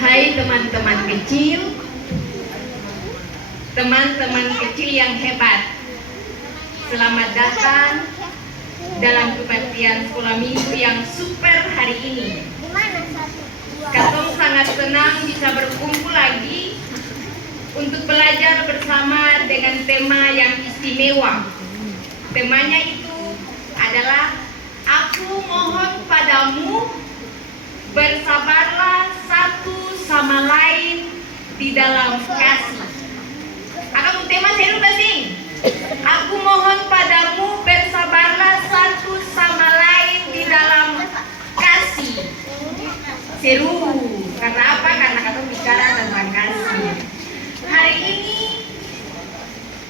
Hai teman-teman kecil, teman-teman kecil yang hebat. Selamat datang dalam kebaktian sekolah minggu yang super hari ini. Katong sangat senang bisa berkumpul lagi untuk belajar bersama dengan tema yang istimewa. Temanya itu adalah Aku mohon padamu, bersabarlah satu sama lain di dalam kasih. Akan tema seru basing. Aku mohon padamu, bersabarlah satu sama lain di dalam kasih. Seru. Karena apa? Karena katong bicara tentang kasih. Hari ini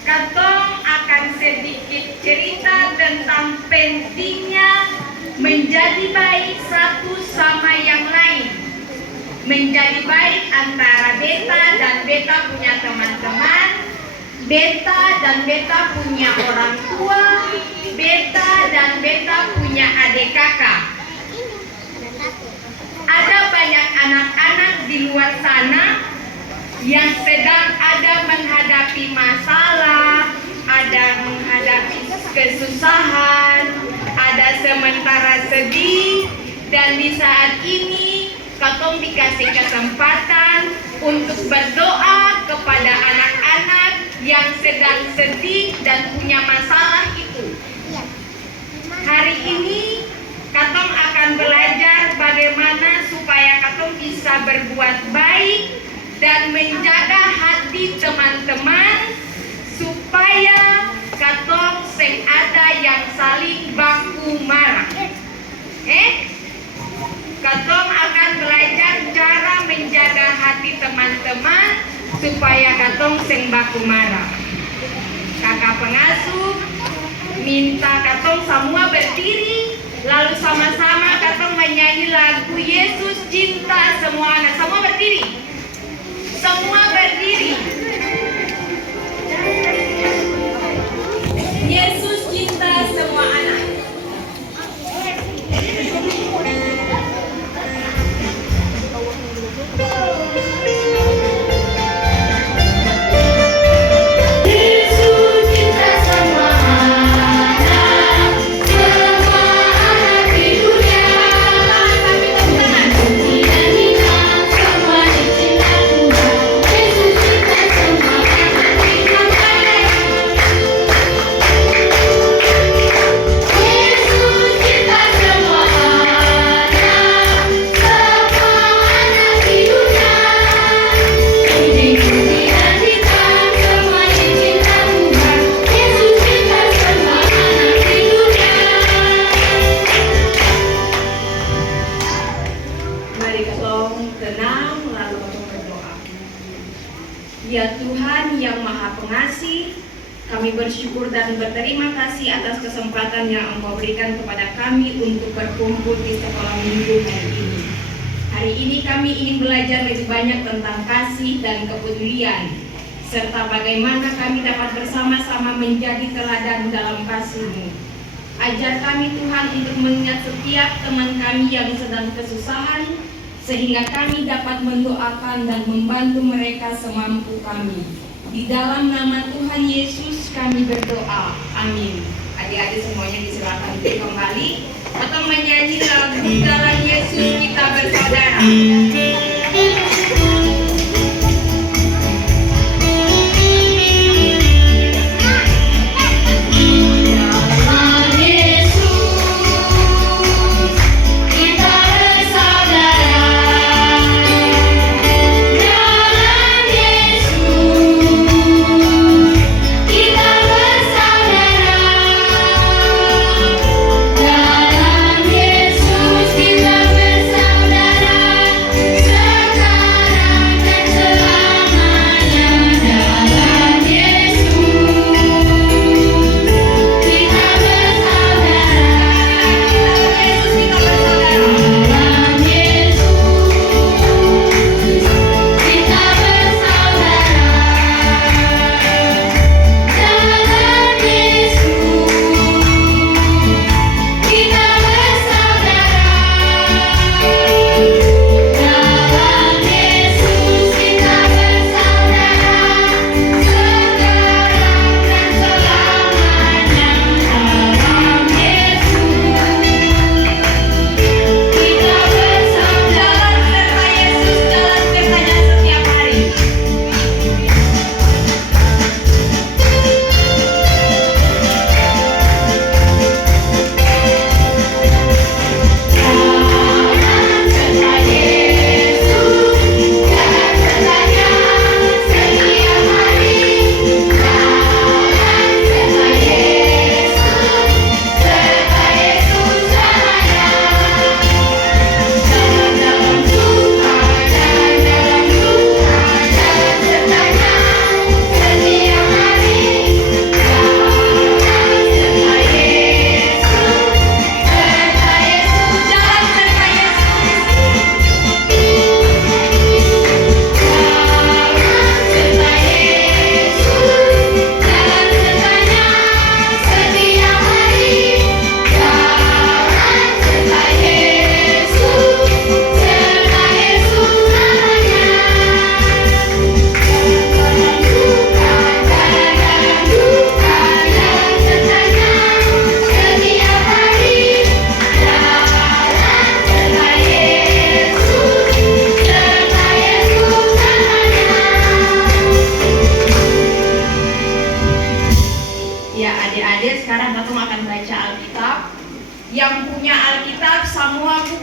katong akan sedikit cerita tentang pentingnya menjadi baik satu sama yang lain. Menjadi baik antara beta dan beta punya teman-teman, beta dan beta punya orang tua, beta dan beta punya adik kakak. Ada banyak anak-anak di luar sana yang sedang ada menghadapi masalah, ada menghadapi kesusahan, ada sementara sedih, dan di saat ini katong dikasih kesempatan untuk berdoa kepada anak-anak yang sedang sedih dan punya masalah itu. Hari ini katong akan belajar bagaimana supaya katong bisa berbuat baik dan menjaga hati teman-teman supaya katong seng ada yang saling baku marah. Katong akan belajar cara menjaga hati teman-teman supaya katong seng baku marah. Kakak pengasuh minta katong semua berdiri, lalu sama-sama katong menyanyi lagu Yesus Cinta Semua Anak. Semua berdiri. Semua berdiri. Yesus cinta semua anak. Ya Tuhan yang Maha Pengasih, kami bersyukur dan berterima kasih atas kesempatan yang Engkau berikan kepada kami untuk berkumpul di sekolah minggu hari ini. Hari ini kami ingin belajar lebih banyak tentang kasih dan kepedulian, serta bagaimana kami dapat bersama-sama menjadi teladan dalam kasih-Mu. Ajar kami Tuhan untuk mengingat setiap teman kami yang sedang kesusahan, sehingga kami dapat mendoakan dan membantu mereka semampu kami. Di dalam nama Tuhan Yesus kami berdoa. Amin. Adik-adik semuanya disilakan kembali atau menyanyi lagu Dalam Yesus Kita Bersaudara.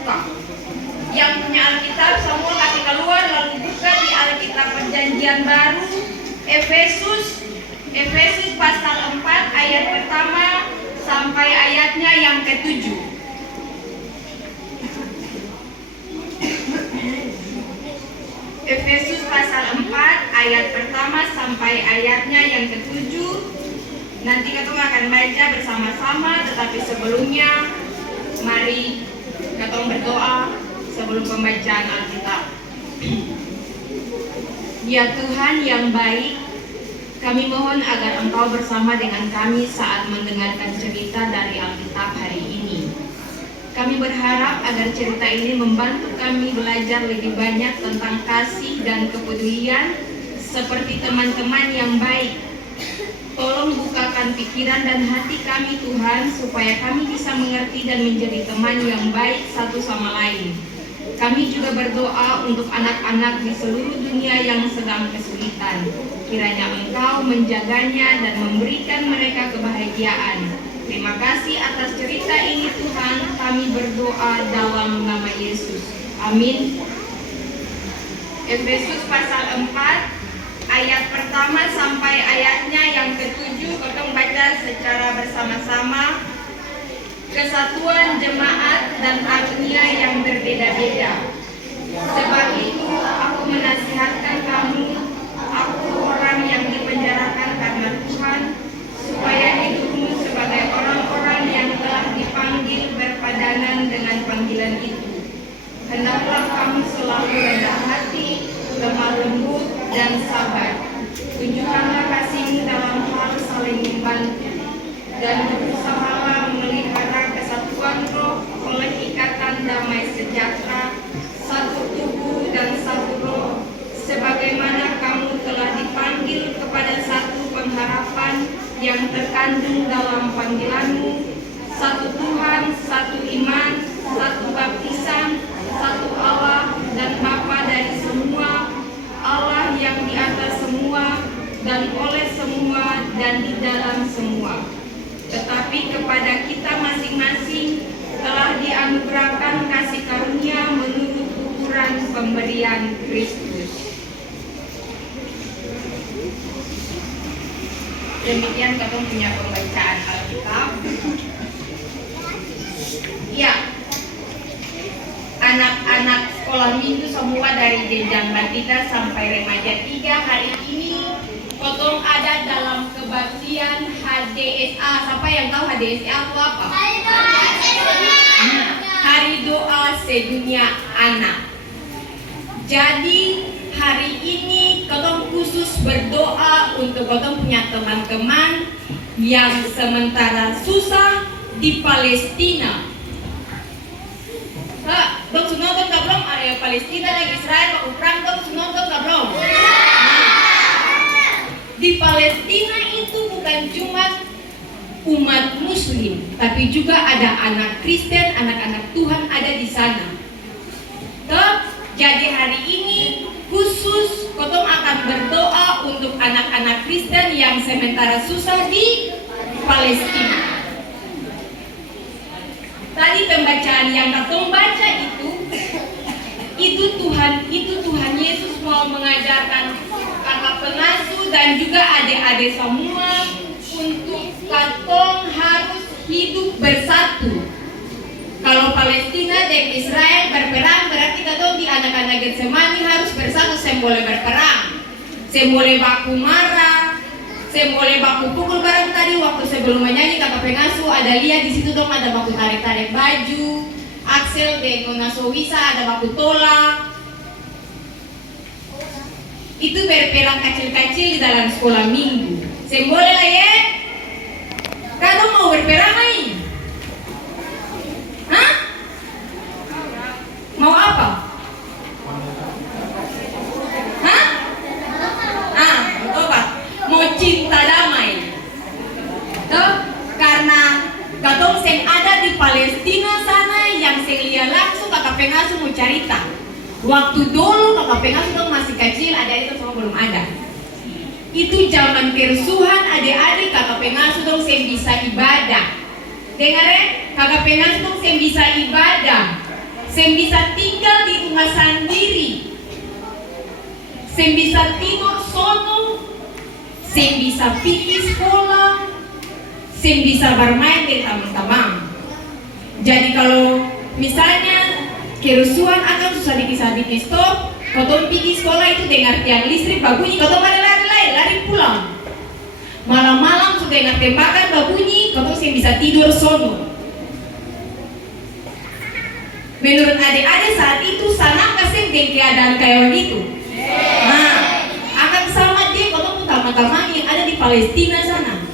buka. Yang punya Alkitab semua kasih keluar lalu buka di Alkitab Perjanjian Baru Efesus pasal 4 ayat pertama sampai ayatnya yang ke-7. Efesus pasal 4 ayat pertama sampai ayatnya yang ke-7. Nanti kita akan baca bersama-sama, tetapi sebelumnya mari kita berdoa sebelum pembacaan Alkitab. Ya Tuhan yang baik, kami mohon agar Engkau bersama dengan kami saat mendengarkan cerita dari Alkitab hari ini. Kami berharap agar cerita ini membantu kami belajar lebih banyak tentang kasih dan kepedulian seperti teman-teman yang baik. Tolong bukakan pikiran dan hati kami Tuhan, supaya kami bisa mengerti dan menjadi teman yang baik satu sama lain. Kami juga berdoa untuk anak-anak di seluruh dunia yang sedang kesulitan. Kiranya Engkau menjaganya dan memberikan mereka kebahagiaan. Terima kasih atas cerita ini Tuhan, kami berdoa dalam nama Yesus. Amin. Efesus pasal 4 ayat pertama sampai ayatnya yang ke-7, kita baca secara bersama-sama. Kesatuan jemaat dan karunia yang berbeda-beda. Sebab itu aku menasihatkan kamu, aku orang yang dipenjarakan karena Tuhan, supaya hidupmu sebagai orang-orang yang telah dipanggil berpadanan dengan panggilan itu. Hendaklah kamu selalu rendah hati, lemah lembut, dan sabar. Tunjukkanlah kasihmu dalam hal saling membantu, dan berusahalah memelihara kesatuan roh oleh ikatan damai sejahtera, satu tubuh dan satu roh, sebagaimana kamu telah dipanggil kepada satu pengharapan yang terkandung dalam panggilanmu, satu Tuhan, satu iman, satu baptisan, satu Allah dan Bapa dari semua, Allah yang di atas semua dan oleh semua dan di dalam semua. Tetapi kepada kita masing-masing telah dianugerahkan kasih karunia menurut ukuran pemberian Kristus. Demikian kita punya pembacaan Alkitab. Ya, anak-anak sekolah minggu semua dari jenjang balita sampai remaja 3 hari ini potong ada dalam kebaktian HDSA. Siapa yang tahu HDSA itu apa? Hari Doa Sedunia Anak. Jadi hari ini kotong khusus berdoa untuk kotong punya teman-teman yang sementara susah di Palestina. Dok sunodok belum area Palestina dan Israel mau perang, dok sunodok belum? Di Palestina itu bukan cuma umat Muslim, tapi juga ada anak Kristen, anak-anak Tuhan ada di sana. Jadi hari ini khusus kotong akan berdoa untuk anak-anak Kristen yang sementara susah di Palestina. Tadi pembacaan yang kotong baca itu Tuhan Yesus mau mengajarkan kakak pengasuh dan juga adik-adik semua untuk katong harus hidup bersatu. Kalau Palestina dan Israel berperang, berarti katong di anak-anak Getsemani harus bersatu, semboleh berperang, semboleh baku marah, semboleh baku pukul. Barang tadi waktu sebelum menyanyi kakak pengasuh ada lihat di situ dong, ada baku tarik-tarik baju, Axel dan Nona Sowisa ada baku tolak. Itu berperang kecil-kecil di dalam sekolah minggu. Semboleh lah ya. Kamu mau berperang nih? Hah? Mau apa? Hah? Apa? Mau cinta damai. Tuh, karena katong seng ada di Palestina sana yang seng lihat langsung kakak pengasuh mau cerita. Waktu dulu kakak pengasuh dong masih kecil, adik-adik semua belum ada. Itu zaman kerusuhan, adik-adik kakak pengasuh dong seng bisa ibadah. Dengar ya, kakak pengasuh dong seng bisa ibadah. Sem bisa tinggal di rumah sendiri, sem bisa tidur sono, sem bisa pergi sekolah, sem bisa bermain dengan teman-teman. Jadi kalau misalnya kerusuhan akan susah di stop, kau pergi sekolah itu dengar tiang listrik berbunyi, kau lari pulang. Malam-malam sudah dengar tembakan berbunyi, kau sem bisa tidur sono. Menurut adik-adik saat itu sana kasih dengan keadaan kayak begitu. Nah, akan sama dia kalau teman-teman yang ada di Palestina sana.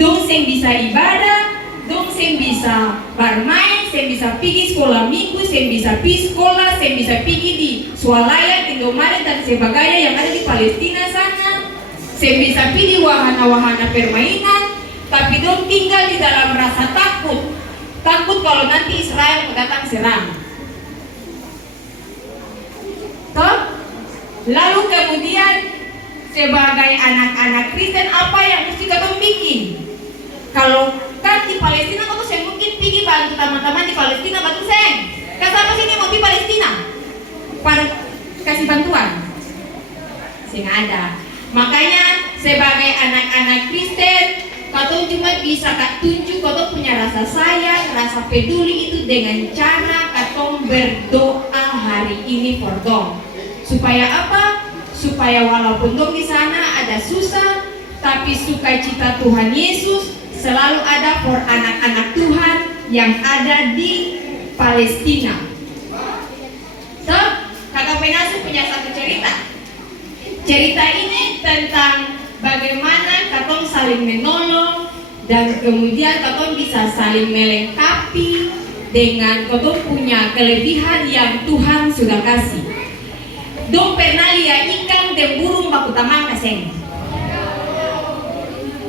Dong sem bisa ibadah, dong sem bisa bermain, sem bisa pergi sekolah minggu, sem bisa pergi sekolah, sem bisa pergi di swalayan, Indomaret dan sebagainya yang ada di Palestina sana. Sem bisa pergi wahana-wahana permainan, tapi dong tinggal di dalam rasa takut. Takut kalau nanti Israel mau datang serang. Toh? Lalu kemudian sebagai anak-anak Kristen apa yang mesti kita bikin? Kalau kan di Palestina kamu saya mungkin pergi bantu teman-teman di Palestina bantu saya. Kenapa sini mau pergi Palestina? Kasih bantuan. Sing ada. Makanya sebagai anak-anak Kristen kau cuma bisa tunjuk kau punya rasa sayang, rasa peduli itu dengan cara kau berdoa hari ini for dong. Supaya apa? Supaya walaupun dong di sana ada susah, tapi sukacita Tuhan Yesus selalu ada for anak-anak Tuhan yang ada di Palestina. So, Kakak Penasu punya satu cerita. Cerita ini tentang bagaimana katong saling menolong dan kemudian katong bisa saling melengkapi dengan katong punya kelebihan yang Tuhan sudah kasih. Dong pernah lihat ikan dan burung baku tamang kaseng?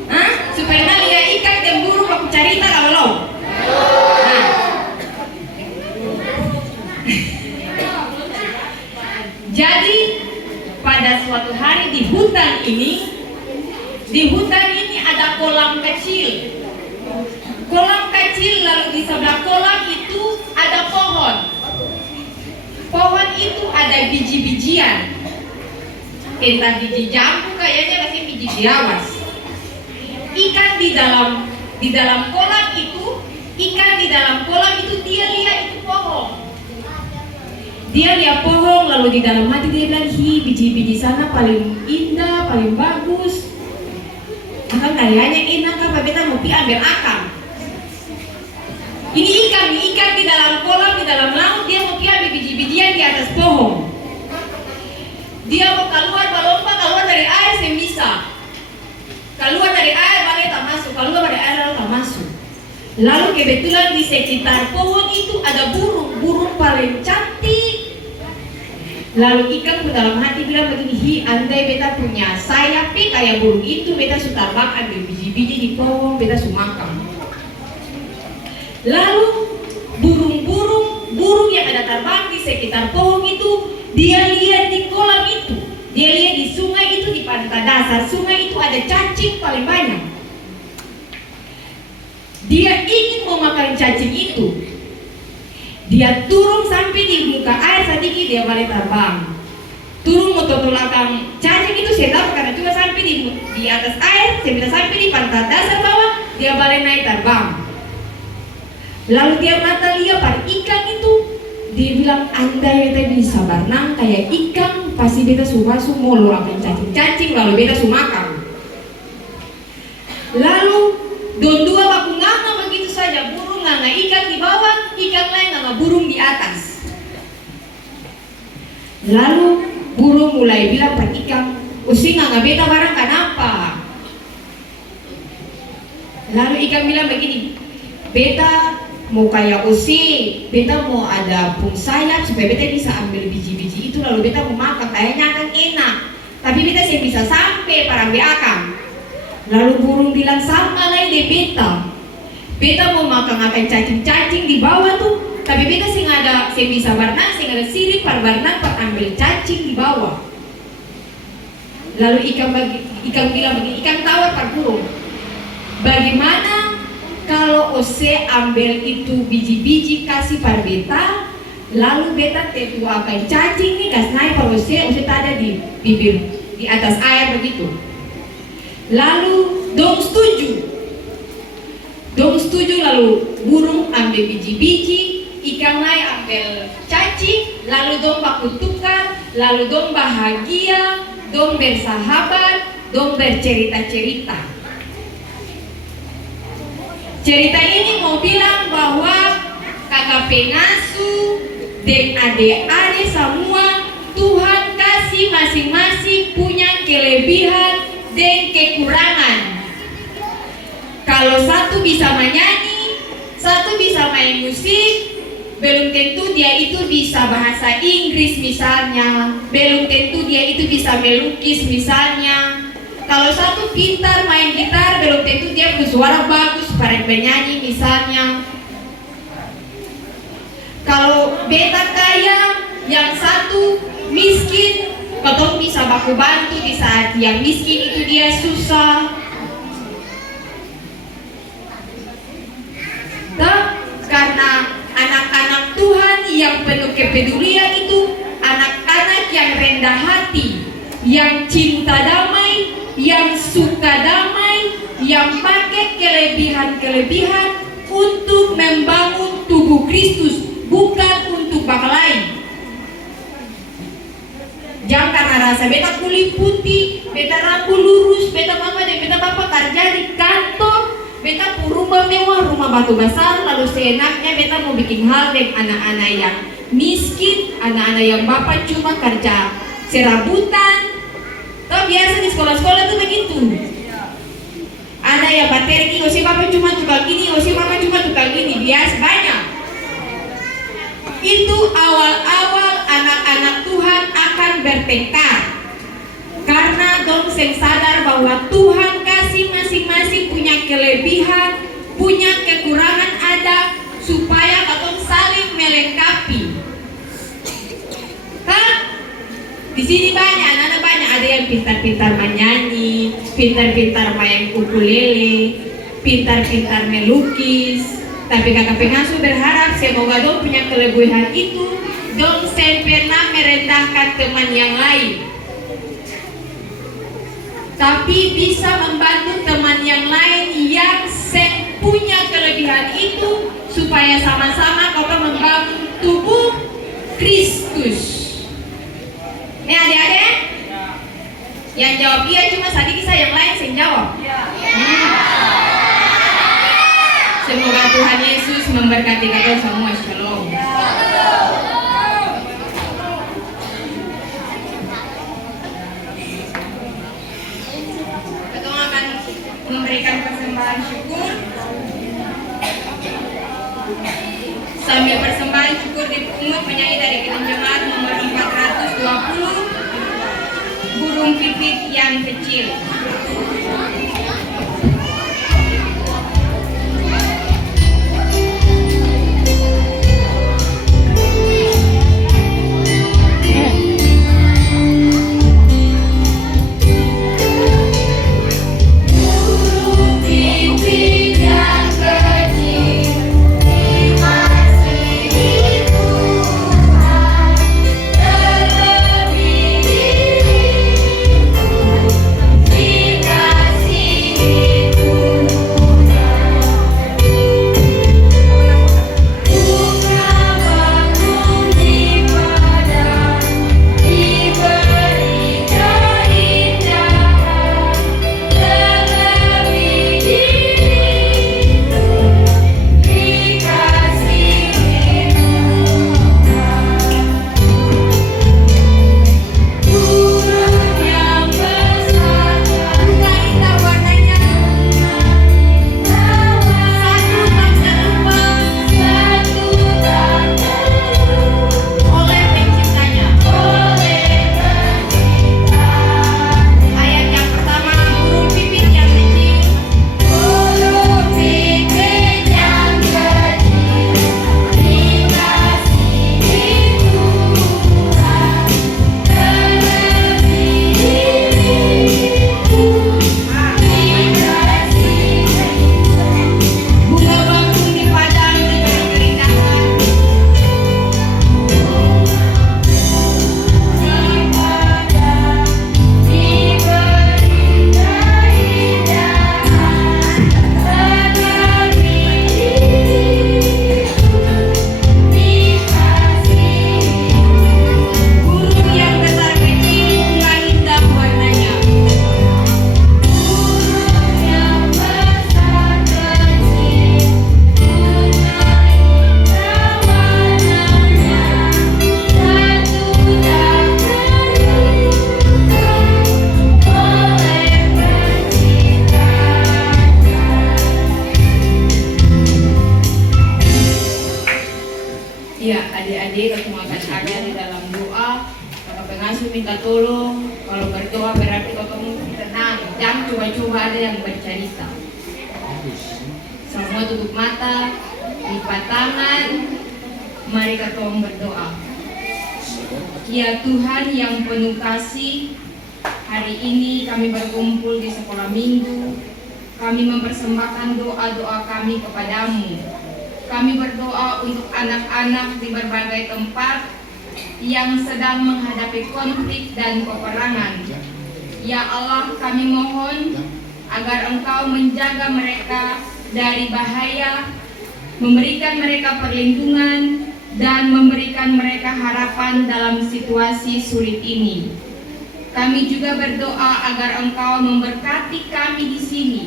Hah? Pernah lihat ikan dan burung baku carita kalau lo? Nah. Jadi pada suatu hari di hutan ini ada kolam kecil. Kolam kecil, lalu di sebelah kolam itu ada pohon. Pohon itu ada biji-bijian. Entah biji jambu kayaknya masih biji biawas. Ikan di dalam kolam itu dia lihat itu pohon. Dia lihat pohon lalu di dalam hati dia bilang, "Hi, biji-biji sana paling indah, paling bagus. Akang kayaknya enak apa beta mau pi ambil akang." Ini ikan di dalam kolam, di dalam laut, dia mau pi ambil biji-bijian di atas pohon. Dia mau keluar dari air sem bisa. Keluar dari air balik tak masuk, keluar dari air lalu tak masuk. Lalu kebetulan di sekitar pohon itu ada burung paling cantik. Lalu ikan ke dalam hati bilang begini, "Hi, andai beta punya sayap kayak burung itu, beta sudah ambil biji-biji di pohon, beta sumakan." Lalu burung yang ada terbang di sekitar pohon itu, dia lihat di kolam itu, dia lihat di sungai itu, di pantai dasar sungai itu ada cacing paling banyak. Dia ingin mau makan cacing itu. Dia turun sampai di muka air sedikit, dia balik terbang. Turun mau tolakang cacing itu saya tahu karena cuma sampai di atas air, saya bisa sampai di pantai dasar bawah, dia balik naik terbang. Lalu dia mata lihat pada ikan itu, dia bilang, "Andai beta bisa berenang kayak ikan, pasti beta suka mulu akan cacing-cacing lalu beta makan." Lalu don dua baku nganga begitu saja, burung nganga ikan di bawah, ikan lain nganga burung di atas. Lalu burung mulai bilang pada ikan, "Usi nganga beta barang kenapa?" Lalu ikan bilang begini, "Beta mau kayak usi, beta mau ada pung sayap supaya beta bisa ambil biji-biji itu lalu beta mau makan, kayaknya akan enak. Tapi beta sih bisa sampai para ambil akang." Lalu burung bilang, "Sama lah de beta. Beta mau makan cacing-cacing di bawah tuh, tapi beta sih ada, saya bisa berenang, saya ada sirip par berenang par ambil cacing di bawah." Lalu ikan bilang begini, ikan tawar par burung, "Bagaimana Kalau ose ambil itu biji-biji kasih par beta, lalu beta tetu akan cacing nih kas naik par ose ada di bibir di atas air begitu. Lalu dong setuju lalu burung ambil biji-biji, ikan naik ambil cacing, lalu dong baku tukar, lalu dong bahagia, dong bersahabat, dong bercerita-cerita. Cerita ini mau bilang bahwa kakak pengasuh dan adik-adik semua Tuhan kasih masing-masing punya kelebihan dan kekurangan. Kalau satu bisa menyanyi, satu bisa main musik, belum tentu dia itu bisa bahasa Inggris misalnya, belum tentu dia itu bisa melukis misalnya. Kalau satu pintar main gitar, belum tentu dia bersuara bagus pada penyanyi misalnya. Kalau beta kaya, yang satu miskin, katong bisa baku bantu di saat yang miskin itu dia susah. Karena anak-anak Tuhan yang penuh kepedulian itu anak-anak yang rendah hati, yang cinta damai, yang suka damai, yang pakai kelebihan-kelebihan untuk membangun tubuh Kristus, bukan untuk bakal lain. Jangan karena rasa beta kulit putih, beta rambut lurus, beta mama dan beta bapak kerja di kantor, beta rumah mewah, rumah batu besar, lalu seenaknya beta mau bikin hal dengan anak-anak yang miskin, anak-anak yang bapak cuma kerja serabutan. Tahu biasa di sekolah-sekolah tuh begitu. Ada yang baterki, osi bapak cuma tukang gini, osi mama cuma tukang gini, biasa banyak. Itu awal-awal anak-anak Tuhan akan bertengkar. Karena dong sadar bahwa Tuhan kasih masing-masing punya kelebihan, punya kekurangan ada, supaya katong saling melengkapi. Di sini banyak, anak-anak banyak, ada yang pintar-pintar menyanyi, pintar-pintar main ukulele, pintar-pintar melukis. Tapi kakak pengasuh berharap semoga dong punya kelebihan itu, dong pernah merendahkan teman yang lain, tapi bisa membantu teman yang lain yang punya kelebihan itu, supaya sama-sama kau membangun tubuh Kristus. Ini adik-adik yang jawab iya cuma sedikit, yang lain yang jawab. Semoga Tuhan Yesus memberkati kita semua. Shalom. Kita akan memberikan persembahan syukur. Sambil persembahan syukur dipungut penyanyi dari Gedung Jemaat nomor 420, Burung Pipit yang Kecil. Kasih Ya, adik-adik ketemu akan ada di dalam doa. Kakak pengasuh minta tolong. Kalau berdoa berarti kamu tenang. Jangan coba-coba ada yang bercerita. Semua tutup mata, lipat tangan. Mari kita berdoa. Ya Tuhan yang penuh kasih, hari ini kami berkumpul di sekolah minggu. Kami mempersembahkan doa-doa kami kepadamu. Kami berdoa untuk anak-anak di berbagai tempat yang sedang menghadapi konflik dan peperangan. Ya Allah, kami mohon agar Engkau menjaga mereka dari bahaya, memberikan mereka perlindungan, dan memberikan mereka harapan dalam situasi sulit ini. Kami juga berdoa agar Engkau memberkati kami di sini,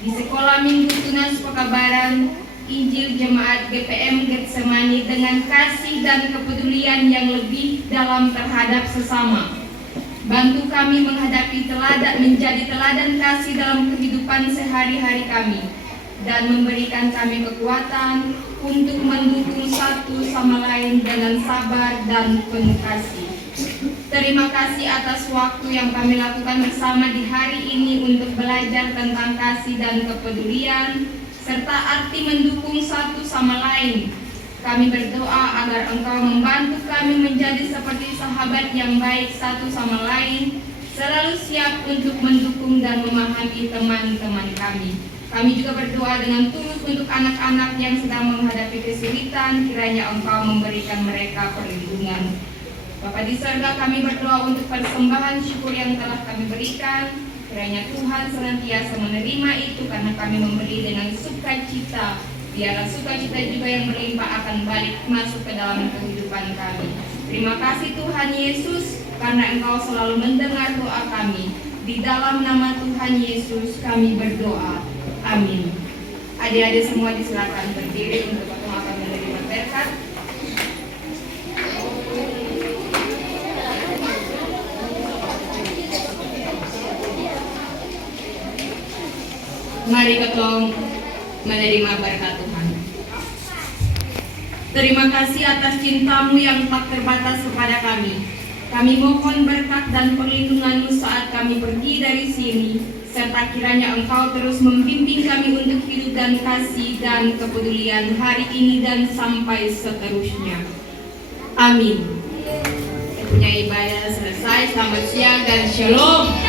di Sekolah Minggu Tunas Pekabaran Injil Jemaat GPM Getsemani, dengan kasih dan kepedulian yang lebih dalam terhadap sesama. Bantu kami menjadi teladan kasih dalam kehidupan sehari-hari kami, dan memberikan kami kekuatan untuk mendukung satu sama lain dengan sabar dan penuh kasih. Terima kasih atas waktu yang kami lakukan bersama di hari ini untuk belajar tentang kasih dan kepedulian, serta arti mendukung satu sama lain. Kami berdoa agar Engkau membantu kami menjadi seperti sahabat yang baik satu sama lain, selalu siap untuk mendukung dan memahami teman-teman kami. Kami juga berdoa dengan tulus untuk anak-anak yang sedang menghadapi kesulitan, kiranya Engkau memberikan mereka perlindungan. Bapa di surga, kami berdoa untuk persembahan syukur yang telah kami berikan. Kiranya Tuhan senantiasa menerima itu karena kami memberi dengan sukacita. Biarlah sukacita juga yang berlimpah akan balik masuk ke dalam kehidupan kami. Terima kasih Tuhan Yesus karena Engkau selalu mendengar doa kami. Di dalam nama Tuhan Yesus kami berdoa. Amin. Adik-adik semua disilakan berdiri untuk akan menerima berkat. Mari kita menerima berkat Tuhan. Terima kasih atas cinta-Mu yang tak terbatas kepada kami. Kami mohon berkat dan perlindungan-Mu saat kami pergi dari sini, serta kiranya Engkau terus membimbing kami untuk hidup dan kasih dan kepedulian hari ini dan sampai seterusnya. Amin. Punya ibadah selesai. Selamat siang dan shalom.